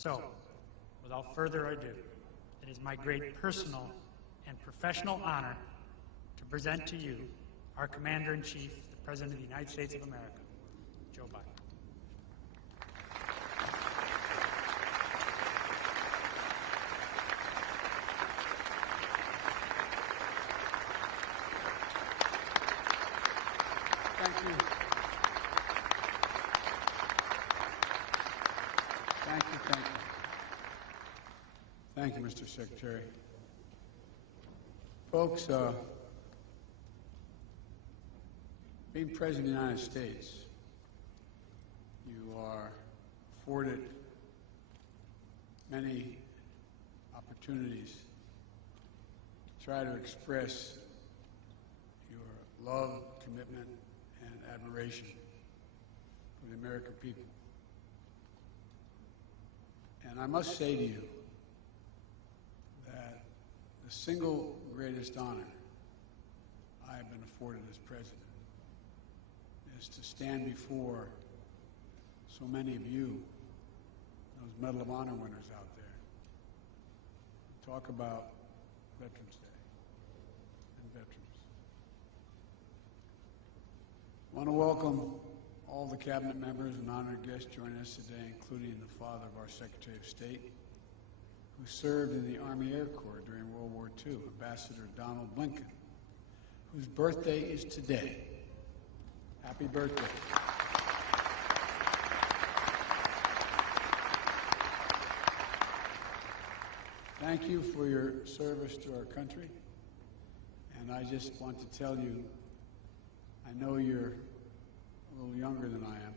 So, without further ado, it is my great personal and professional honor to present to you our Commander-in-Chief, the President of the United States of America, Joe Biden. Thank you. Thank you, thank you. Thank you, Mr. Secretary. Folks, being President of the United States, you are afforded many opportunities to try to express your love, commitment, and admiration for the American people. And I must say to you that the single greatest honor I have been afforded as president is to stand before so many of you, those Medal of Honor winners out there, and talk about Veterans Day and veterans. I want to welcome all the cabinet members and honored guests joining us today, including the father of our Secretary of State, who served in the Army Air Corps during World War II, Ambassador Donald Blinken, whose birthday is today. Happy birthday. Thank you for your service to our country. And I just want to tell you, I know you're a little younger than I am,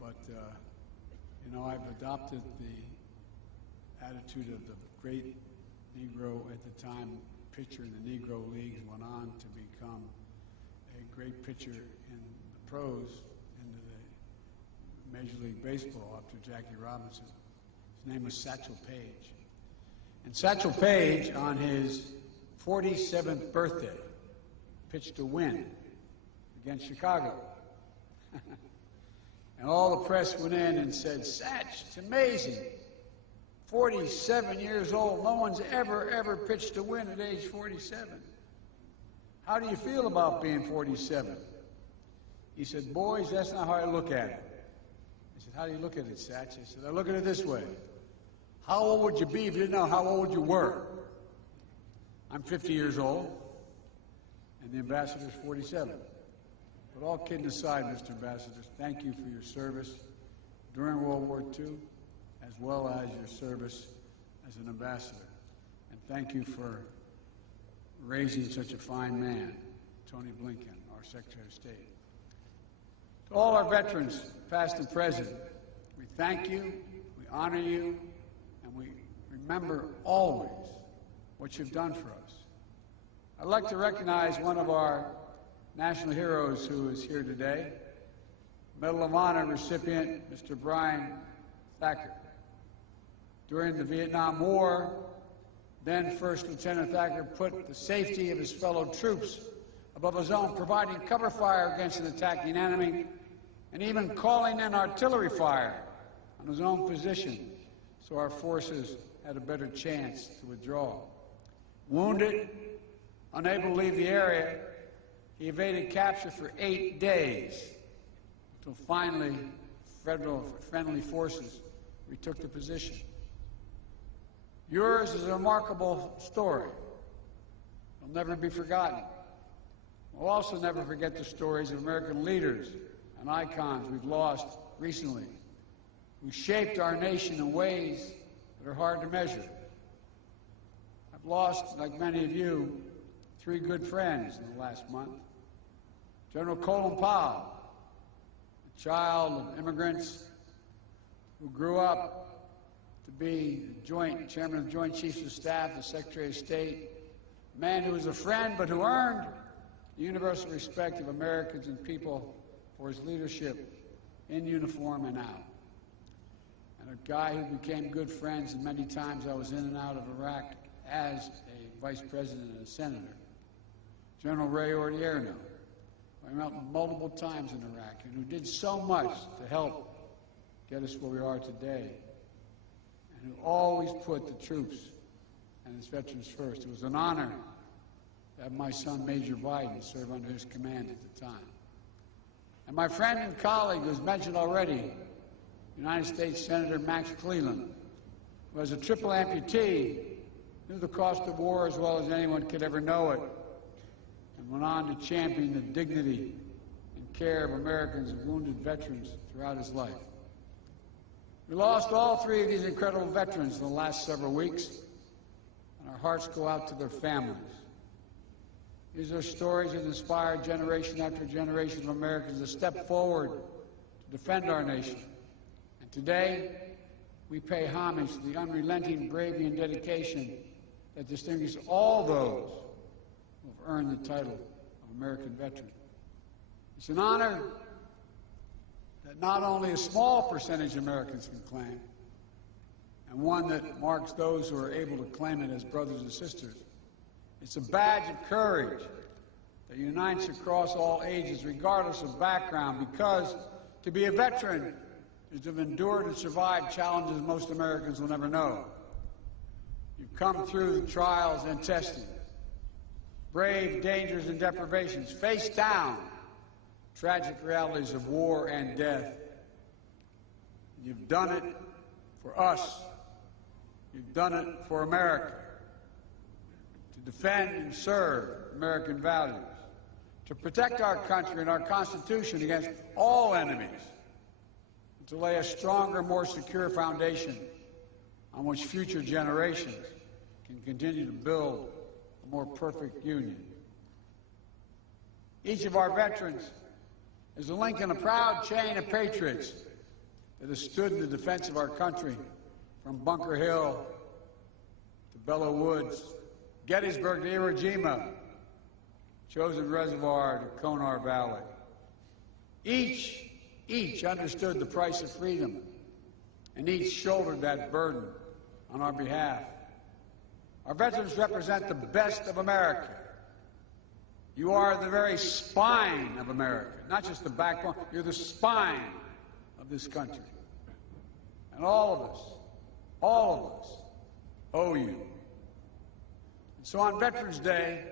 but you know, I've adopted the attitude of the great Negro at the time pitcher in the Negro Leagues, went on to become a great pitcher in the pros, into the Major League Baseball after Jackie Robinson. His name was Satchel Paige. And Satchel Paige, on his 47th birthday, pitched a win against Chicago. And all the press went in and said, "Satch, it's amazing. 47 years old, no one's ever pitched a win at age 47. How do you feel about being 47? He said, "Boys, that's not how I look at it." I said, "How do you look at it, Satch?" He said, "I look at it this way. How old would you be if you didn't know how old you were? I'm 50 years old, and the ambassador's 47. But all kidding aside, Mr. Ambassador, thank you for your service during World War II, as well as your service as an ambassador. And thank you for raising such a fine man, Tony Blinken, our Secretary of State. To all our veterans, past and present, we thank you, we honor you, and we remember always what you've done for us. I'd like to recognize one of our national heroes who is here today, Medal of Honor recipient, Mr. Brian Thacker. During the Vietnam War, then First Lieutenant Thacker put the safety of his fellow troops above his own, providing cover fire against an attacking enemy, and even calling in artillery fire on his own position so our forces had a better chance to withdraw. Wounded, unable to leave the area, he evaded capture for 8 days until finally federal friendly forces retook the position. Yours is a remarkable story. It'll never be forgotten. We'll also never forget the stories of American leaders and icons we've lost recently, who shaped our nation in ways that are hard to measure. I've lost, like many of you, 3 good friends in the last month. General Colin Powell, a child of immigrants who grew up to be the Chairman of the Joint Chiefs of Staff, the Secretary of State, a man who was a friend but who earned the universal respect of Americans and people for his leadership in uniform and out. And a guy who became good friends, and many times I was in and out of Iraq as a vice president and a senator. General Ray Odierno, I met multiple times in Iraq, and who did so much to help get us where we are today. and who always put the troops and his veterans first. It was an honor to have my son, Major Biden, serve under his command at the time. And my friend and colleague, who was mentioned already, United States Senator Max Cleland, who as a triple amputee knew the cost of war as well as anyone could ever know it, and went on to champion the dignity and care of Americans and wounded veterans throughout his life. We lost all three of these incredible veterans in the last several weeks, and our hearts go out to their families. These are stories that inspire generation after generation of Americans to step forward to defend our nation. And today, we pay homage to the unrelenting bravery and dedication that distinguish all those who have earned the title of American veteran. It's an honor that not only a small percentage of Americans can claim, and one that marks those who are able to claim it as brothers and sisters. It's a badge of courage that unites across all ages, regardless of background, because to be a veteran is to have endured and survived challenges most Americans will never know. You've come through the trials and testing, braved dangers and deprivations, faced down tragic realities of war and death. You've done it for us. You've done it for America, to defend and serve American values, to protect our country and our Constitution against all enemies, and to lay a stronger, more secure foundation on which future generations can continue to build a more perfect union. Each of our veterans is a link in a proud chain of patriots that has stood in the defense of our country from Bunker Hill to Belleau Woods, Gettysburg to Iwo Jima, Chosin Reservoir to Konar Valley. Each understood the price of freedom, and each shouldered that burden on our behalf. Our veterans represent the best of America. You are the very spine of America, not just the backbone. You're the spine of this country. And all of us owe you. And so on Veterans Day,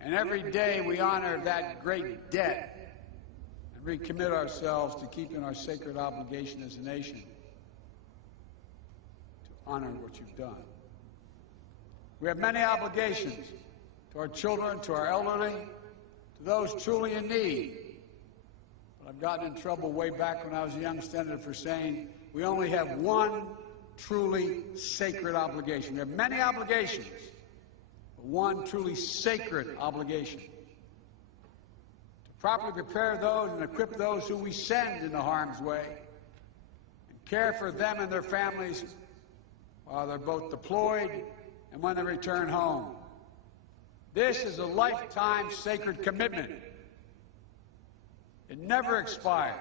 and every day we honor that great debt and recommit ourselves to keeping our sacred obligation as a nation to honor what you've done. We have many obligations to our children, to our elderly, to those truly in need. But I've gotten in trouble way back when I was a young senator for saying we only have one truly sacred obligation. We have many obligations, but one truly sacred obligation: to properly prepare those and equip those who we send into harm's way, and care for them and their families while they're both deployed and when they return home. This is a lifetime sacred commitment. It never expires.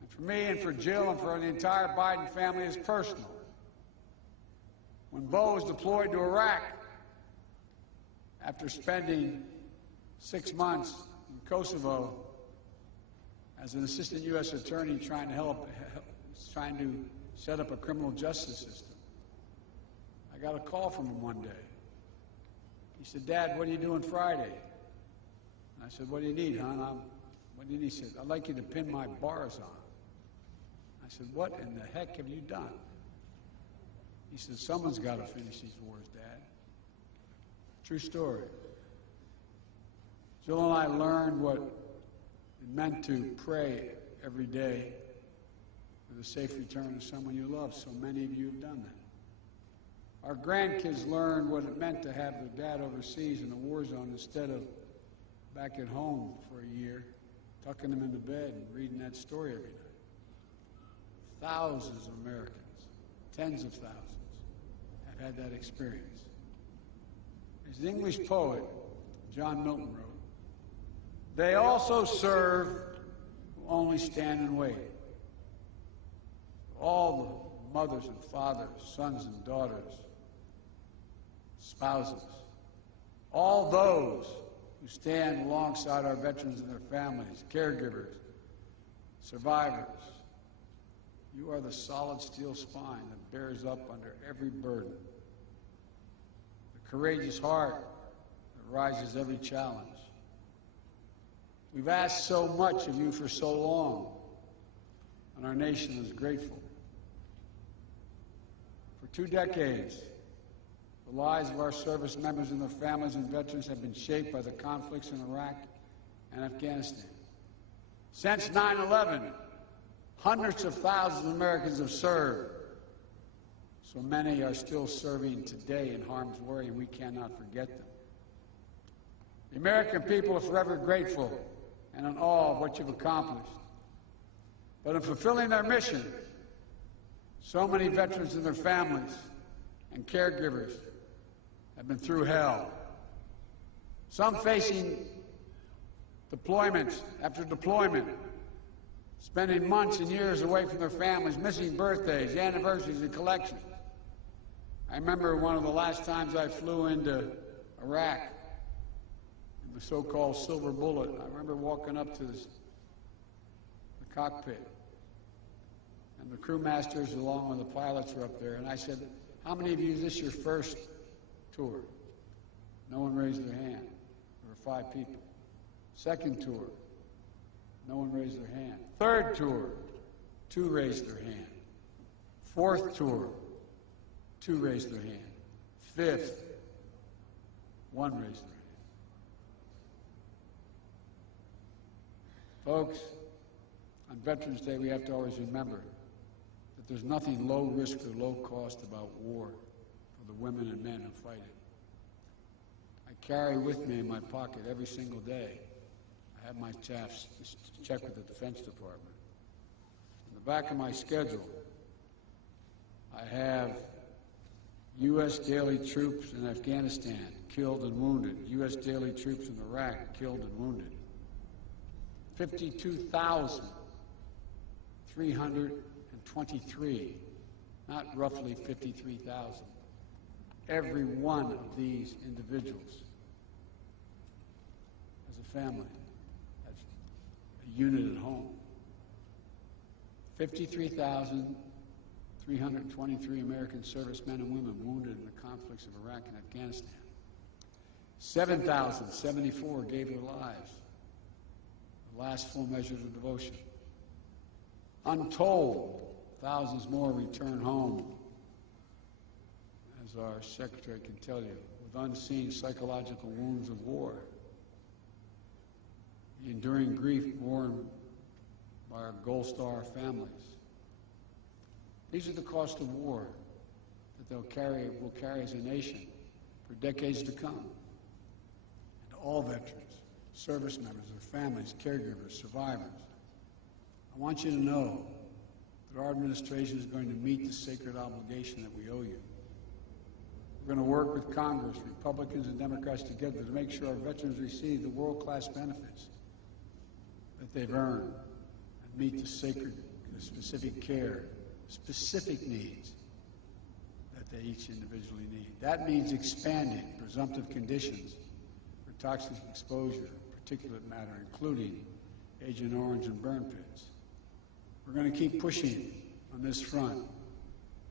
And for me and for Jill and for the entire Biden family, it's personal. When Bo was deployed to Iraq, after spending 6 months in Kosovo as an assistant U.S. attorney trying to set up a criminal justice system, I got a call from him one day. He said, "Dad, what are you doing Friday?" And I said, "What do you need, hon?" What do you need? He said, "I'd like you to pin my bars on." I said, "What in the heck have you done?" He said, "Someone's got to finish these wars, Dad." True story. Jill and I learned what it meant to pray every day for the safe return of someone you love. So many of you have done that. Our grandkids learned what it meant to have their dad overseas in a war zone instead of back at home for a year, tucking them into bed and reading that story every night. Thousands of Americans, tens of thousands, have had that experience. As the English poet John Milton wrote, "They also serve who only stand and wait." All the mothers and fathers, sons and daughters, spouses, all those who stand alongside our veterans and their families, caregivers, survivors, You are the solid steel spine that bears up under every burden, the courageous heart that rises every challenge. We've asked so much of you for so long, and our nation is grateful. For 2 decades, the lives of our service members and their families and veterans have been shaped by the conflicts in Iraq and Afghanistan. Since 9/11, hundreds of thousands of Americans have served. So many are still serving today in harm's way, and we cannot forget them. The American people are forever grateful and in awe of what you've accomplished. But in fulfilling their mission, so many veterans and their families and caregivers have been through hell. Some facing deployments after deployment, spending months and years away from their families, missing birthdays, anniversaries, and collections. I remember one of the last times I flew into Iraq, the so-called Silver Bullet. I remember walking up to the cockpit, and the crewmasters along with the pilots were up there, and I said, how many of you, is this your first tour? No one raised their hand. There were 5 people. Second tour, no one raised their hand. Third tour, 2 raised their hand. Fourth tour, 2 raised their hand. Fifth, 1 raised their hand. Folks, on Veterans Day, we have to always remember that there's nothing low risk or low cost about war for the women and men who fight it. I carry with me in my pocket every single day. I have my staff check with the Defense Department. In the back of my schedule, I have U.S. daily troops in Afghanistan killed and wounded, U.S. daily troops in Iraq killed and wounded. 52,323, not roughly 53,000. Every one of these individuals has a family, has a unit at home. 53,323 American servicemen and women wounded in the conflicts of Iraq and Afghanistan. 7,074 gave their lives. Last full measures of devotion. Untold, thousands more return home, as our secretary can tell you, with unseen psychological wounds of war. The enduring grief borne by our Gold Star families. These are the cost of war that we'll carry as a nation for decades to come. And to all veterans, service members, their families, caregivers, survivors, I want you to know that our administration is going to meet the sacred obligation that we owe you. We're going to work with Congress, Republicans and Democrats together to make sure our veterans receive the world-class benefits that they've earned and meet the sacred, the specific care, specific needs that they each individually need. That means expanding presumptive conditions for toxic exposure, particulate matter, including Agent Orange and burn pits. We're going to keep pushing on this front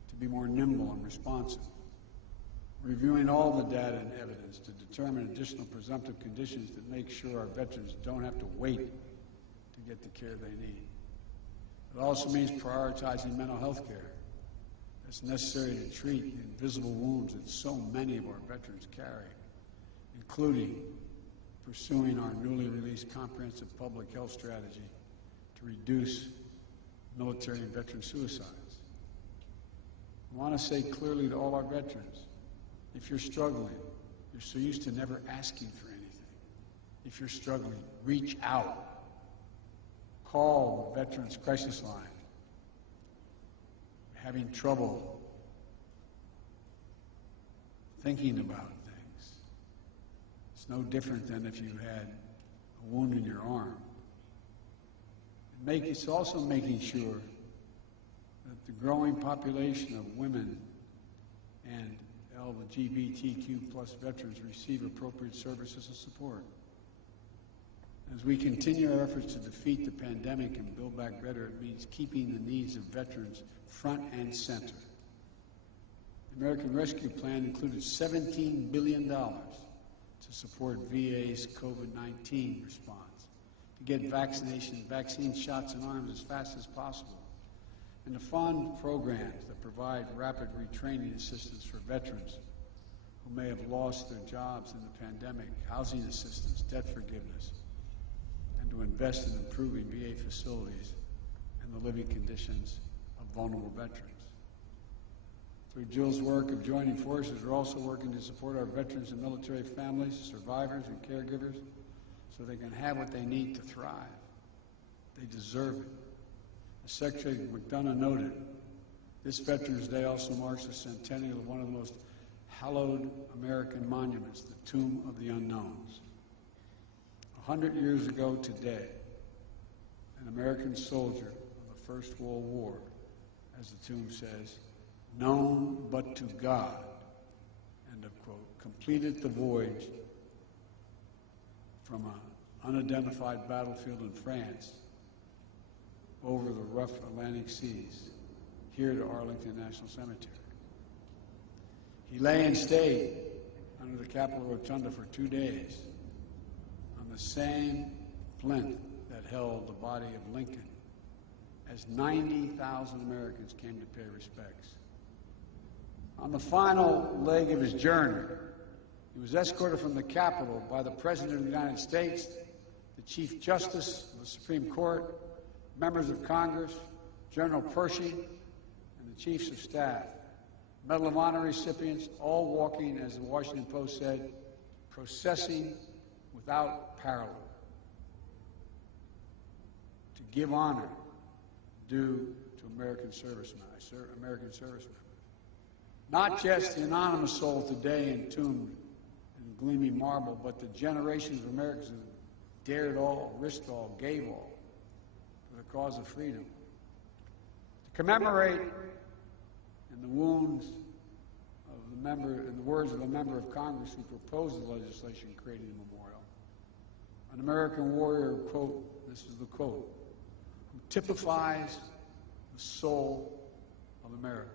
to be more nimble and responsive, reviewing all the data and evidence to determine additional presumptive conditions that make sure our veterans don't have to wait to get the care they need. It also means prioritizing mental health care that's necessary to treat the invisible wounds that so many of our veterans carry, including pursuing our newly released comprehensive public health strategy to reduce military and veteran suicides. I want to say clearly to all our veterans, if you're struggling, you're so used to never asking for anything. If you're struggling, reach out. Call the Veterans Crisis Line. Having trouble thinking about things. It's no different than if you had a wound in your arm. It's also making sure that the growing population of women and LGBTQ plus veterans receive appropriate services and support. As we continue our efforts to defeat the pandemic and build back better, it means keeping the needs of veterans front and center. The American Rescue Plan included $17 billion to support VA's COVID-19 response, to get vaccine shots in arms as fast as possible, and to fund programs that provide rapid retraining assistance for veterans who may have lost their jobs in the pandemic, housing assistance, debt forgiveness, and to invest in improving VA facilities and the living conditions of vulnerable veterans. Through Jill's work of joining forces, we're also working to support our veterans and military families, survivors, and caregivers so they can have what they need to thrive. They deserve it. As Secretary McDonough noted, this Veterans Day also marks the centennial of one of the most hallowed American monuments, the Tomb of the Unknowns. 100 years ago today, an American soldier of the First World War, as the tomb says, known but to God, end of quote, completed the voyage from an unidentified battlefield in France over the rough Atlantic seas here to Arlington National Cemetery. He lay and stayed under the Capitol Rotunda for 2 days on the same plinth that held the body of Lincoln as 90,000 Americans came to pay respects. On the final leg of his journey, he was escorted from the Capitol by the President of the United States, the Chief Justice of the Supreme Court, members of Congress, General Pershing, and the Chiefs of Staff. Medal of Honor recipients, all walking, as the Washington Post said, processing without parallel. To give honor due to American servicemen. Not just the anonymous soul today entombed in gleaming marble, but the generations of Americans who dared all, risked all, gave all for the cause of freedom. To commemorate in the wounds of the member, in the words of a member of Congress who proposed the legislation creating the memorial, an American warrior, quote, this is the quote, who typifies the soul of America.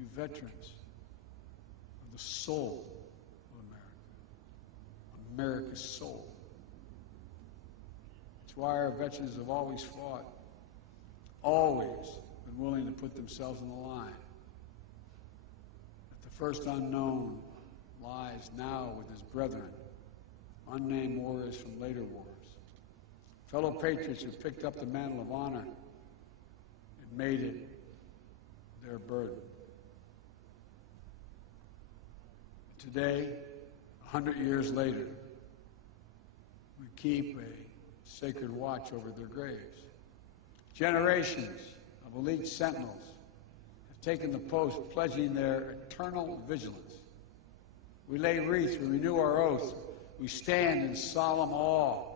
You veterans are the soul of America, America's soul. It's why our veterans have always fought, always been willing to put themselves on the line. That the first unknown lies now with his brethren, unnamed warriors from later wars, fellow patriots who picked up the mantle of honor and made it their burden. Today, 100 years later, we keep a sacred watch over their graves. Generations of elite sentinels have taken the post, pledging their eternal vigilance. We lay wreaths, we renew our oaths, we stand in solemn awe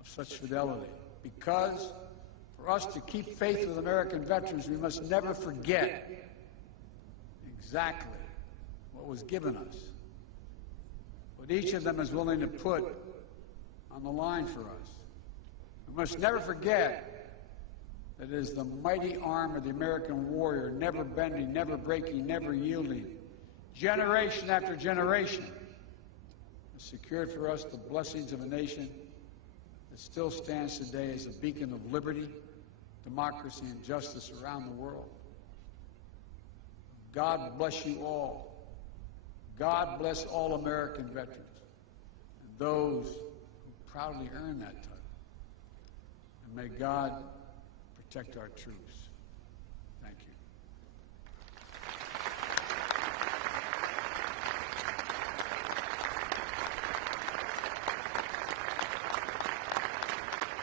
of such fidelity. Because for us to keep faith with American veterans, we must never forget exactly what was given us, what each of them is willing to put on the line for us. We must never forget that it is the mighty arm of the American warrior, never bending, never breaking, never yielding, generation after generation, has secured for us the blessings of a nation that still stands today as a beacon of liberty, democracy, and justice around the world. God bless you all. God bless all American veterans and those who proudly earn that title. And may God protect our troops.